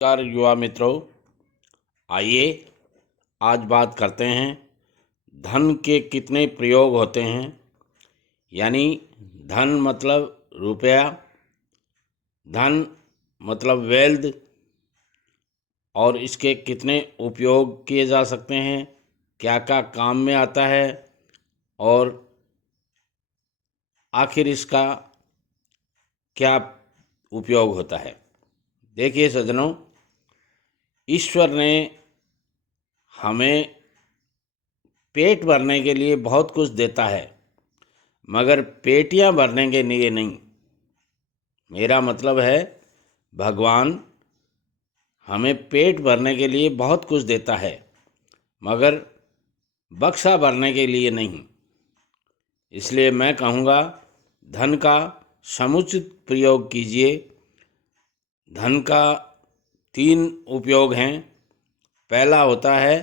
नमस्कार युवा मित्रों, आइए आज बात करते हैं धन के कितने प्रयोग होते हैं। यानी धन मतलब रुपया, धन मतलब वेल्थ, और इसके कितने उपयोग किए जा सकते हैं, क्या क्या काम में आता है और आखिर इसका क्या उपयोग होता है। देखिए सज्जनों, ईश्वर ने हमें पेट भरने के लिए बहुत कुछ देता है, मगर पेटियां भरने के लिए नहीं। मेरा मतलब है, भगवान हमें पेट भरने के लिए बहुत कुछ देता है, मगर बक्सा भरने के लिए नहीं। इसलिए मैं कहूँगा, धन का समुचित प्रयोग कीजिए। धन का 3 उपयोग हैं। पहला होता है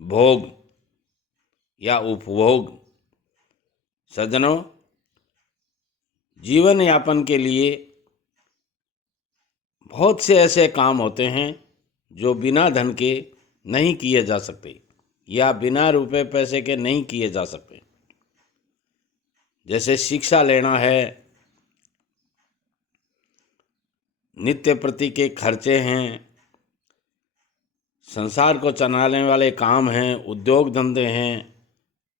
भोग या उपभोग। सज्जनों, जीवन यापन के लिए बहुत से ऐसे काम होते हैं जो बिना धन के नहीं किए जा सकते या बिना रुपए पैसे के नहीं किए जा सकते। जैसे शिक्षा लेना है, नित्य प्रति के खर्चे हैं, संसार को चलाने वाले काम हैं, उद्योग धंधे हैं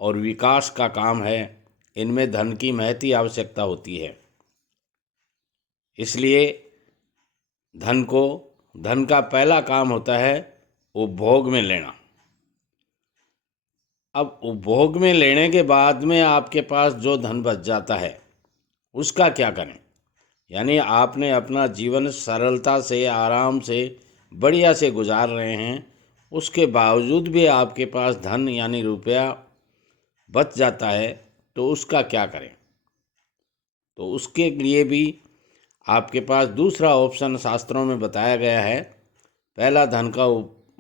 और विकास का काम है। इनमें धन की महती आवश्यकता होती है। इसलिए धन का पहला काम होता है उपभोग में लेना। अब उपभोग में लेने के बाद में आपके पास जो धन बच जाता है उसका क्या करें। यानी आपने अपना जीवन सरलता से, आराम से, बढ़िया से गुजार रहे हैं, उसके बावजूद भी आपके पास धन यानी रुपया बच जाता है, तो उसका क्या करें। तो उसके लिए भी आपके पास दूसरा ऑप्शन शास्त्रों में बताया गया है। पहला धन का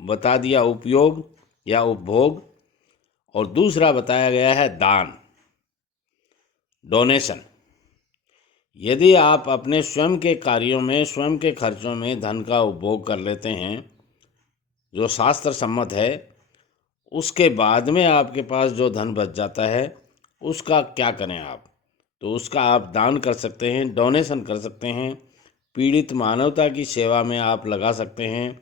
बता दिया उपयोग या उपभोग, और दूसरा बताया गया है दान, डोनेशन। यदि आप अपने स्वयं के कार्यों में, स्वयं के खर्चों में धन का उपभोग कर लेते हैं जो शास्त्र सम्मत है, उसके बाद में आपके पास जो धन बच जाता है उसका क्या करें आप। तो उसका आप दान कर सकते हैं, डोनेशन कर सकते हैं, पीड़ित मानवता की सेवा में आप लगा सकते हैं,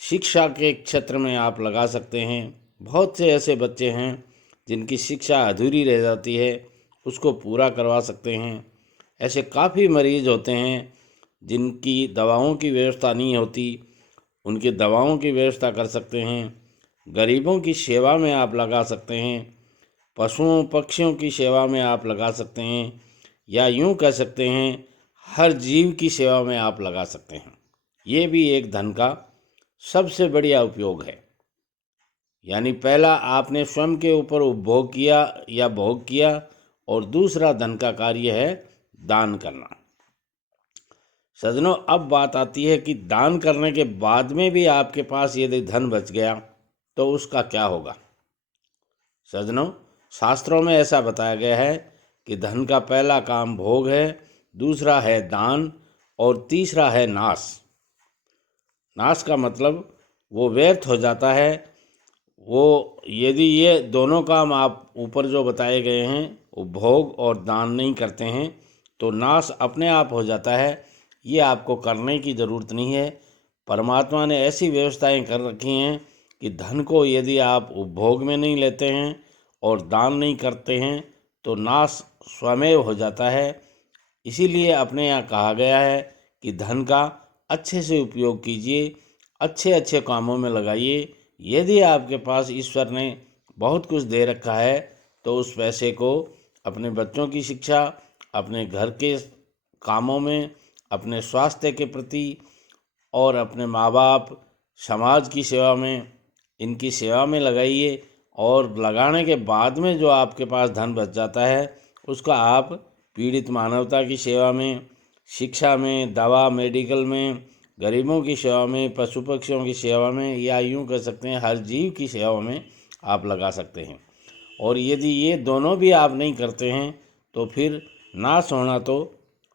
शिक्षा के क्षेत्र में आप लगा सकते हैं। बहुत से ऐसे बच्चे हैं जिनकी शिक्षा अधूरी रह जाती है, उसको पूरा करवा सकते हैं। ऐसे काफ़ी मरीज होते हैं जिनकी दवाओं की व्यवस्था नहीं होती, उनकी दवाओं की व्यवस्था कर सकते हैं। गरीबों की सेवा में आप लगा सकते हैं, पशुओं पक्षियों की सेवा में आप लगा सकते हैं, या यूं कह सकते हैं हर जीव की सेवा में आप लगा सकते हैं। ये भी एक धन का सबसे बढ़िया उपयोग है। यानी पहला आपने स्वयं के ऊपर उपभोग किया या भोग किया, और दूसरा धन का कार्य है दान करना। सज्जनों, अब बात आती है कि दान करने के बाद में भी आपके पास यदि धन बच गया तो उसका क्या होगा। सज्जनों, शास्त्रों में ऐसा बताया गया है कि धन का पहला काम भोग है, दूसरा है दान, और तीसरा है नाश। नाश का मतलब वो व्यर्थ हो जाता है। वो यदि ये दोनों काम आप ऊपर जो बताए गए हैं, उपभोग और दान नहीं करते हैं, तो नाश अपने आप हो जाता है। ये आपको करने की ज़रूरत नहीं है। परमात्मा ने ऐसी व्यवस्थाएं कर रखी हैं कि धन को यदि आप उपभोग में नहीं लेते हैं और दान नहीं करते हैं तो नाश स्वमेव हो जाता है। इसीलिए अपने यहाँ कहा गया है कि धन का अच्छे से उपयोग कीजिए, अच्छे अच्छे कामों में लगाइए। यदि आपके पास ईश्वर ने बहुत कुछ दे रखा है तो उस पैसे को अपने बच्चों की शिक्षा, अपने घर के कामों में, अपने स्वास्थ्य के प्रति और अपने माँ बाप, समाज की सेवा में, इनकी सेवा में लगाइए। और लगाने के बाद में जो आपके पास धन बच जाता है उसका आप पीड़ित मानवता की सेवा में, शिक्षा में, दवा मेडिकल में, गरीबों की सेवा में, पशु पक्षियों की सेवा में, या यूं कह सकते हैं हर जीव की सेवा में आप लगा सकते हैं। और यदि ये दोनों भी आप नहीं करते हैं तो फिर नाश होना तो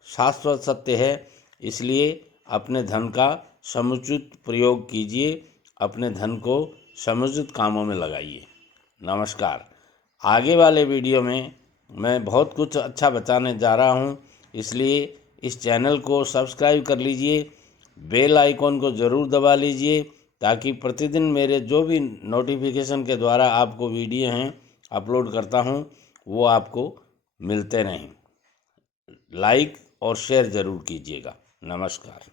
शाश्वत सत्य है। इसलिए अपने धन का समुचित प्रयोग कीजिए, अपने धन को समुचित कामों में लगाइए। नमस्कार। आगे वाले वीडियो में मैं बहुत कुछ अच्छा बताने जा रहा हूँ, इसलिए इस चैनल को सब्सक्राइब कर लीजिए, बेल आइकॉन को ज़रूर दबा लीजिए, ताकि प्रतिदिन मेरे जो भी नोटिफिकेशन के द्वारा आपको वीडियो हैं अपलोड करता हूँ वो आपको मिलते रहें। लाइक और शेयर ज़रूर कीजिएगा। नमस्कार।